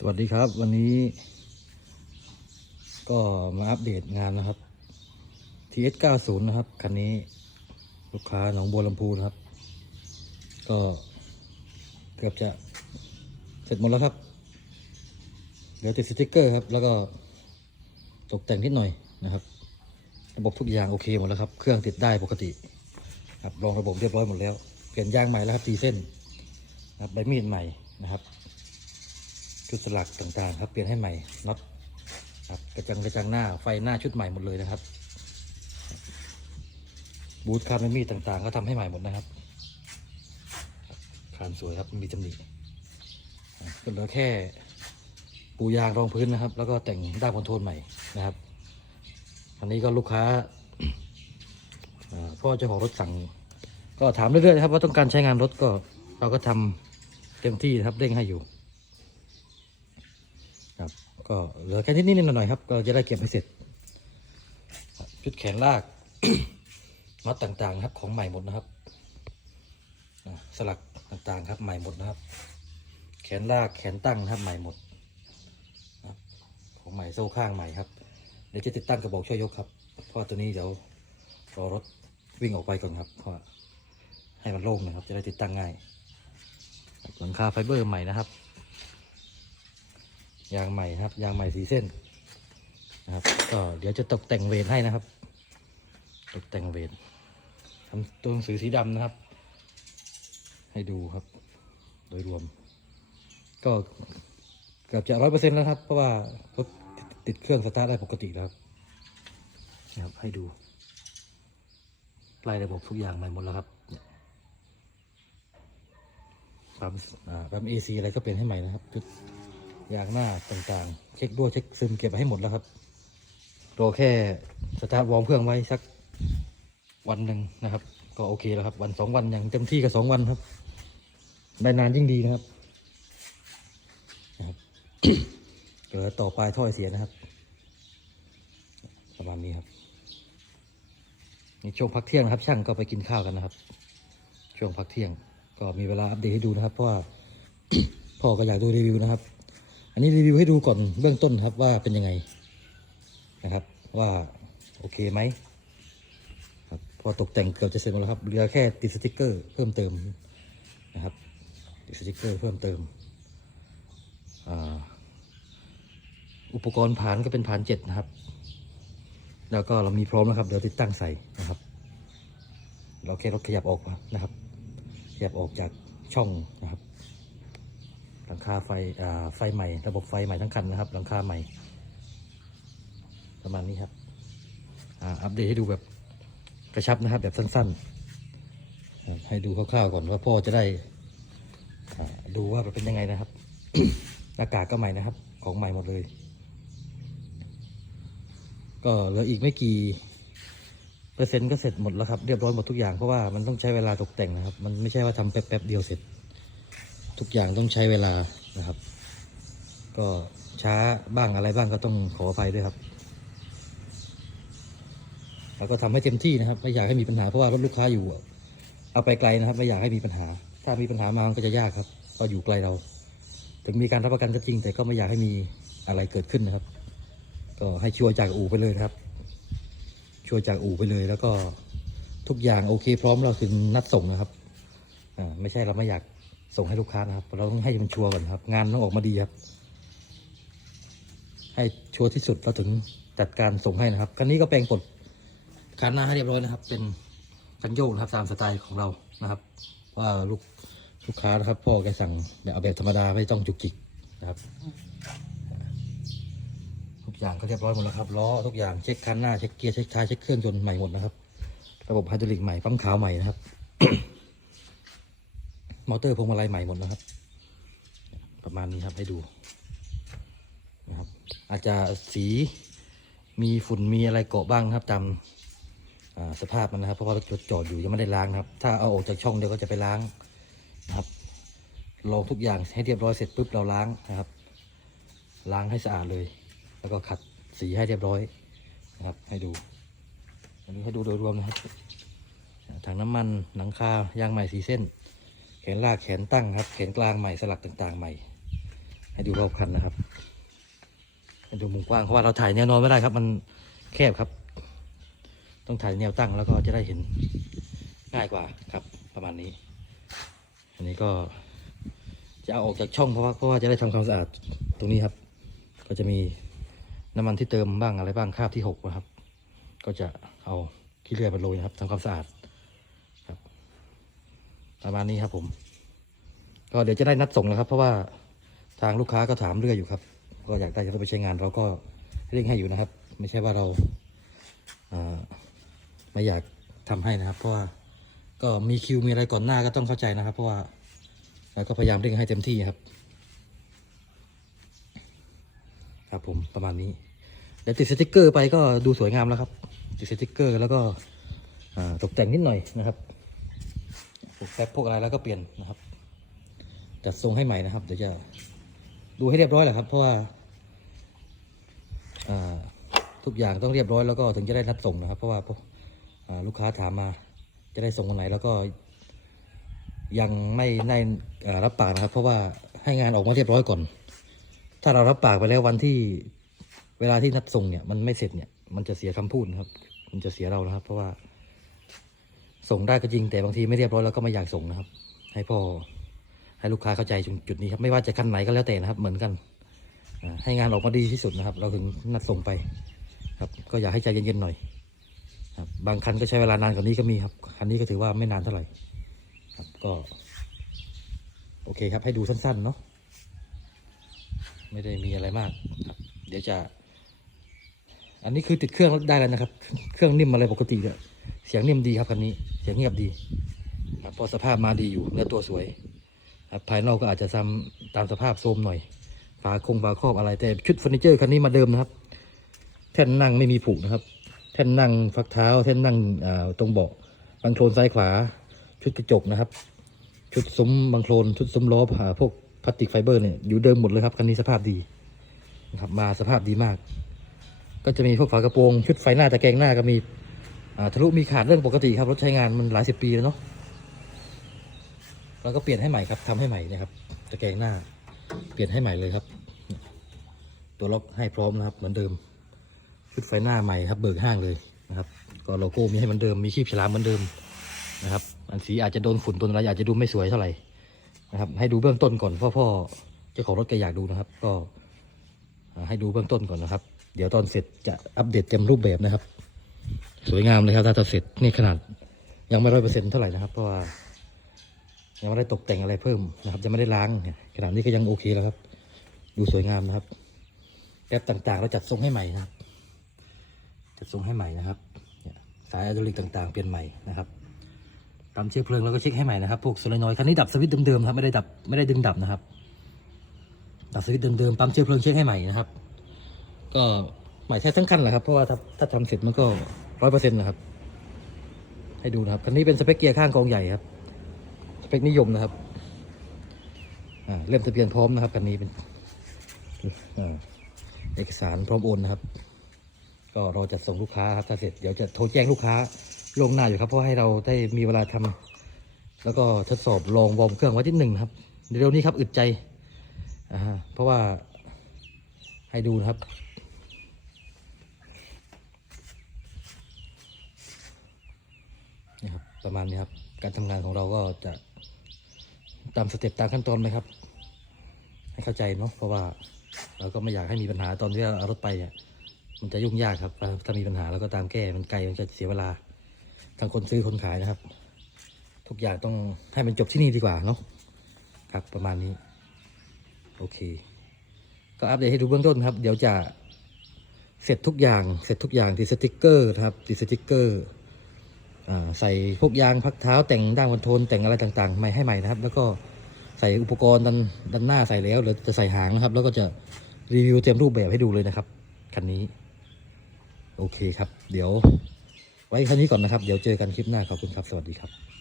สวัสดีครับวันนี้ ก็มาอัปเดตงานนะครับ TS 90 นะครับคันนี้ลูกค้าหนองบัวลำพูนะครับ ก็เกือบจะเสร็จหมดแล้วครับเหลือติดสติกเกอร์ครับ แล้วก็ตกแต่งนิดหน่อยนะครับ ระบบทุกอย่างโอเคหมดแล้วครับ เครื่องติดได้ปกติครับลองระบบเรียบร้อยหมดแล้ว เปลี่ยนยางใหม่แล้วครับตีเส้นนะครับใบมีดใหม่นะครับ ชุดสลักต่างๆ ครับเปลี่ยนให้ใหม่น็อตครับกระจังกระจังหน้าไฟหน้าชุดใหม่หมดเลยนะครับ บูทคาร์บอนมีดต่างๆ ก็ทำให้ใหม่หมดนะครับคานสวยครับมีตำหนิก็เหลือแค่ปูยางรองพื้นนะครับ แล้วก็แต่งด้านคอนโทรลใหม่นะครับ อันนี้ก็ลูกค้าพ่อเจ้าของรถสั่ง ก็ถามเรื่อยๆนะครับว่าต้องการใช้งานรถก็เราก็ทำเต็มที่นะครับเร่งให้อยู่ ครับ ก็เหลือแค่นิดๆหน่อยๆครับ ก็จะได้เก็บให้เสร็จชุดแขนลากมัดต่างๆครับ ของใหม่หมดนะครับสลักต่างๆครับใหม่หมดนะครับ แขนลากแขนตั้งครับใหม่หมดครับของใหม่โซ่ข้างใหม่ครับเดี๋ยวจะติดตั้งกระบอกช่วยยกครับเพราะตัวนี้เดี๋ยวรอรถวิ่งออกไปก่อนครับเพราะให้มันโล่งนะครับ จะได้ติดตั้งง่ายหลังคาไฟเบอร์ใหม่นะครับ ยางใหม่ครับ ยางใหม่สีเส้นนะครับก็เดี๋ยวจะตกแต่งเวรให้นะครับ ตกแต่งเวรทำตัวหนังสือสีดำนะครับ ให้ดูครับ โดยรวม ก็เกือบจะร้อยเปอร์เซ็นต์แล้วครับ เพราะว่ารถติดเครื่องสตาร์ทได้ปกติแล้วครับนะครับ ให้ดูไล่ระบบทุกอย่างใหม่หมดแล้วครับเนี่ยปั๊มอ่าปั๊มเอซีอะไรก็เปลี่ยนให้ใหม่นะครับชุด ยางหน้าต่างๆ เช็คด้วยเช็คซึมเก็บให้หมดแล้วครับรอแค่สตาร์ทวอร์มเครื่องไว้สักวันหนึ่งนะครับ ก็โอเคแล้วครับ วันสองวันอย่างเต็มที่ก็สองวันครับ ได้นานยิ่งดีนะครับนะครับเกิดต่อปลายท่อเสียนะครับประมาณนี้ครับในช่วงพักเที่ยงนะครับ ช่างก็ไปกินข้าวกันนะครับ ช่วงพักเที่ยงก็มีเวลาอัปเดตให้ดูนะครับ เพราะว่าพ่อก็อยากดูรีวิวนะครับ อันนี้รีวิวให้ดูก่อนเบื้องต้นครับว่าเป็นยังไงนะครับ ว่าโอเคไหมครับพอตกแต่งเกือบจะเสร็จหมดแล้วครับเหลือแค่ติดสติกเกอร์เพิ่มเติมนะครับติดสติกเกอร์เพิ่มเติมอุปกรณ์ผ่านก็เป็นผ่านเจ็ดนะครับ แล้วก็เรามีพร้อมนะครับ เดี๋ยวติดตั้งใส่นะครับ เราแค่รถขยับออกนะครับ ขยับออกจากช่องนะครับ หลังคาไฟไฟใหม่ ระบบไฟใหม่ทั้งคันนะครับ หลังคาใหม่ ประมาณนี้ครับอัปเดตให้ดูแบบกระชับนะครับ แบบสั้นๆ ให้ดูคร่าวๆก่อนว่าพ่อจะได้ดูว่าเป็นยังไงนะครับหน้ากากก็ใหม่นะครับ ของใหม่หมดเลย ก็เหลืออีกไม่กี่เปอร์เซ็นต์ก็เสร็จหมดแล้วครับ เรียบร้อยหมดทุกอย่างเพราะว่ามันต้องใช้เวลาตกแต่งนะครับ มันไม่ใช่ว่าทำแป๊บๆเดียวเสร็จ ทุกอย่างต้องใช้เวลานะครับ ก็ช้าบ้างอะไรบ้างก็ต้องขออภัยด้วยครับแล้วก็ทำให้เต็มที่นะครับ ไม่อยากให้มีปัญหาเพราะว่ารถลูกค้าอยู่ เอาไปไกลนะครับ ไม่อยากให้มีปัญหา ถ้ามีปัญหามาก็จะยากครับก็อยู่ไกลเรา ถึงมีการรับประกันก็จริง แต่ก็ไม่อยากให้มีอะไรเกิดขึ้นนะครับ ก็ให้ชัวร์จากอู่ไปเลยครับ ชัวร์จากอู่ไปเลย แล้วก็ทุกอย่างโอเค พร้อมเราถึงนัดส่งนะครับอ่าไม่ใช่เราไม่อยาก ส่งให้ลูกค้านะครับ เราต้องให้มันชัวร์ก่อนครับ งานต้องออกมาดีครับ ให้ชัวร์ที่สุดเราถึงจัดการส่งให้นะครับ คันนี้ก็แปลงกดคันหน้าให้เรียบร้อยนะครับ เป็นคันโยกนะครับตามสไตล์ของเรานะครับ ว่าลูกลูกค้านะครับ พ่อแกสั่งแบบเอาแบบธรรมดาไม่ต้องจุกจิกนะครับทุกอย่างก็เรียบร้อยหมดแล้วครับล้อทุกอย่างเช็คคันหน้าเช็คเกียร์เช็คท้ายเช็คเครื่องยนต์ใหม่หมดนะครับ ระบบไฮดรอลิกใหม่ปั๊มขาวใหม่นะครับ มอเตอร์พวงมาลัยใหม่หมดนะครับ ประมาณนี้ครับให้ดูนะครับอาจจะสีมีฝุ่นมีอะไรเกาะบ้างนะครับตามอ่าสภาพมันนะครับ เพราะว่ารถจอดอยู่ยังไม่ได้ล้างนะครับ ถ้าเอาออกจากช่องเดี๋ยวก็จะไปล้างนะครับลองทุกอย่างให้เรียบร้อยเสร็จปุ๊บเราล้างนะครับ ล้างให้สะอาดเลย แล้วก็ขัดสีให้เรียบร้อยนะครับ ให้ดูอันนี้ให้ดูโดยรวมนะครับถังน้ำมันหลังคายางใหม่สีเส้น ขนลากแขนตั้งครับ แขนกลางใหม่สลักต่างๆใหม่ ให้ดูรอบคันนะครับให้ดูมุมกว้างเพราะว่าเราถ่ายแนวนอนไม่ได้ครับ มันแคบครับ ต้องถ่ายแนวตั้งแล้วก็จะได้เห็นง่ายกว่าครับ ประมาณนี้ อันนี้ก็จะเอาออกจากช่องเพราะว่าเพราะว่าจะได้ทำความสะอาดตรงนี้ครับ ก็จะมีน้ำมันที่เติมบ้างอะไรบ้างคราบที่หกนะครับ ก็จะเอาขี้เลื่อยมาโรยนะครับทำความสะอาด ประมาณนี้ครับผม ก็เดี๋ยวจะได้นัดส่งแล้วครับ เพราะว่าทางลูกค้าก็ถามเรื่อยอยู่ครับ ก็อยากได้จะเข้าไปใช้งานเราก็เร่งให้อยู่นะครับ ไม่ใช่ว่าเราไม่อยากทำให้นะครับ เพราะว่าก็มีคิวมีอะไรก่อนหน้าก็ต้องเข้าใจนะครับ เพราะว่าเราก็พยายามเร่งให้เต็มที่ครับ ครับผมประมาณนี้เดี๋ยวติดสติกเกอร์ไปก็ดูสวยงามแล้วครับ ติดสติกเกอร์แล้วก็ตกแต่งนิดหน่อยนะครับ พวกแฟบพวกอะไรแล้วก็เปลี่ยนนะครับจัดทรงให้ใหม่นะครับ เดี๋ยวจะดูให้เรียบร้อยแหละครับ เพราะว่าทุกอย่างต้องเรียบร้อยแล้วก็ถึงจะได้นัดส่งนะครับ เพราะว่าพวกลูกค้าถามมาจะได้ส่งวันไหนแล้วก็ยังไม่ได้รับปากนะครับ เพราะว่าให้งานออกมาเรียบร้อยก่อน ถ้าเรารับปากไปแล้ววันที่เวลาที่นัดส่งเนี่ย มันไม่เสร็จเนี่ย มันจะเสียคำพูดนะครับ มันจะเสียเรานะครับ เพราะว่า ส่งได้ก็จริง แต่บางทีไม่เรียบร้อยแล้วก็ไม่อยากส่งนะครับ ให้พ่อให้ลูกค้าเข้าใจจุดนี้ครับไม่ว่าจะคันไหนก็แล้วแต่นะครับ เหมือนกันให้งานออกมาดีที่สุดนะครับ เราถึงนัดส่งไปครับ ก็อยากให้ใจเย็นๆหน่อยครับบางคันก็ใช้เวลานานกว่านี้ก็มีครับคันนี้ก็ถือว่าไม่นานเท่าไหร่ครับก็ โอเคครับ ให้ดูสั้นๆเนาะไม่ได้มีอะไรมากครับเดี๋ยวจะ อันนี้คือติดเครื่องได้แล้วนะครับ เครื่องนิ่มอะไรปกติเลย เสียงนิ่มดีครับคันนี้ เสียงเงียบดีครับพอสภาพมาดีอยู่เนื้อตัวสวยครับภายนอกก็อาจจะซ้ำตามสภาพโทรมหน่อย ฝาคงฝาครอบอะไร แต่ชุดเฟอร์นิเจอร์คันนี้มาเดิมนะครับ แท่นนั่งไม่มีผุนะครับ แท่นนั่งฟักเท้า แท่นนั่งตรงเบาะบังโคลนซ้ายขวา ชุดกระจกนะครับ ชุดซุ้มบังโคลนชุดซุ้มล้อผ่าพวกพลาสติกไฟเบอร์เนี่ยอยู่เดิมหมดเลยครับคันนี้สภาพดีนะครับมาสภาพดีมาก ก็จะมีพวกฝากระโปรงชุดไฟหน้าตะแกรงหน้าก็มี ทะลุมีขาดเรื่องปกติครับรถใช้งานมันหลายสิบปีแล้วเนาะเราก็เปลี่ยนให้ใหม่ครับทำให้ใหม่นะครับตะแกรงหน้า เปลี่ยนให้ใหม่เลยครับ ตัวล็อกให้พร้อมนะครับ เหมือนเดิมชุดไฟหน้าใหม่ครับ เบิกห้างเลยนะครับ ก็โลโก้มีให้เหมือนเดิมมีคีบฉลามเหมือนเดิมนะครับ อันสีอาจจะโดนฝุ่นโดนอะไรอาจจะดูไม่สวยเท่าไหร่นะครับ ให้ดูเบื้องต้นก่อนพราะพ่อเจ้าของรถแกอยากดูนะครับ ก็ให้ดูเบื้องต้นก่อนนะครับ เดี๋ยวตอนเสร็จจะอัปเดตเต็มรูปแบบนะครับ สวยงามเลยครับถ้าตอนเสร็จนี่ขนาด ยังไม่ร้อยเปอร์เซ็นต์เท่าไหร่นะครับ เพราะว่ายังไม่ได้ตกแต่งอะไรเพิ่มนะครับยังไม่ได้ล้างขนาดนี้ก็ยังโอเคแล้วครับดูสวยงามนะครับแป๊บต่างๆ เราจัดทรงให้ใหม่นะครับ จัดทรงให้ใหม่นะครับสายอะดริกต่างๆ เปลี่ยนใหม่นะครับปั๊มเชื้อเพลิงเราก็เช็คให้ใหม่นะครับพวกโซลานอยด์คันนี้ดับสวิตช์เดิมๆครับไม่ได้ดับไม่ได้ดึงดับนะครับดับสวิตช์เดิมๆปั๊มเชื้อเพลิงเช็คให้ใหม่นะครับ ก็ใหม่แท้ทั้งคันแหละครับเพราะว่าถ้าถ้าทำเสร็จมันก็ ร้อยเปอร์เซ็นต์นะครับ ให้ดูนะครับคันนี้เป็นสเปคเกียร์ข้างกองใหญ่ครับ สเปคนิยมนะครับเล่มทะเบียนพร้อมนะครับคันนี้เป็นอเอกสารพร้อมโอนนะครับ ก็ราจะส่งลูกค้าครับถ้าเสร็จเดี๋ยวจะโทรแจ้งลูกค้าลงหน้าอยู่ครับ เพราะให้เราได้มีเวลาทำแล้วก็ทดสอบลองวอร์มเครื่องไว้ที่หนึ่งครับเดี๋ยวนี้ครับอึดใจเพราะว่าให้ดูนะครับ นี่ครับ ประมาณนี้ครับ การทำงานของเราก็จะตามสเต็ปตามขั้นตอนไหมครับ ให้เข้าใจเนาะเพราะว่าเราก็ไม่อยากให้มีปัญหาตอนที่เราเอารถไปเนี่ยมันจะยุ่งยากครับ ถ้ามีปัญหาเราก็ตามแก้มันไกลมันจะเสียเวลาทั้งคนซื้อคนขายนะครับ ทุกอย่างต้องให้มันจบที่นี่ดีกว่าเนาะครับประมาณนี้ โอเค ก็อัปเดตให้ดูเบื้องต้นครับ เดี๋ยวจะเสร็จทุกอย่าง เสร็จทุกอย่างติดสติกเกอร์นะครับติดสติกเกอร์ ใส่พวกยางพักเท้าแต่งด้านคอนโทนแต่งอะไรต่างๆใหม่ให้ใหม่นะครับ แล้วก็ใส่อุปกรณ์ด้านด้านหน้าใส่แล้วหรือจะใส่หางนะครับ แล้วก็จะรีวิวเต็มรูปแบบให้ดูเลยนะครับคันนี้ โอเคครับ เดี๋ยว ไว้คันนี้ก่อนนะครับ เดี๋ยวเจอกันคลิปหน้าขอบคุณครับ สวัสดีครับ